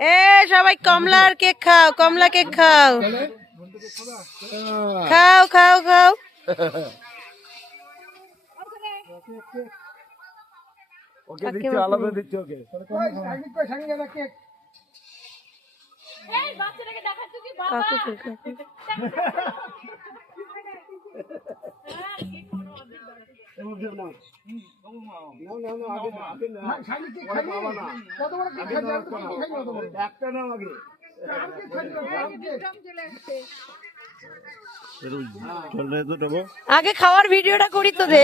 এ সবাই কমলার কেক খাও, কমলা কেক খাও, খাও খাও খাও। ওকে দিচ্ছ, আলাদা দিচ্ছ ওকে। কাকু কেক একটা আগে খাওয়ার ভিডিওটা করি তো দে।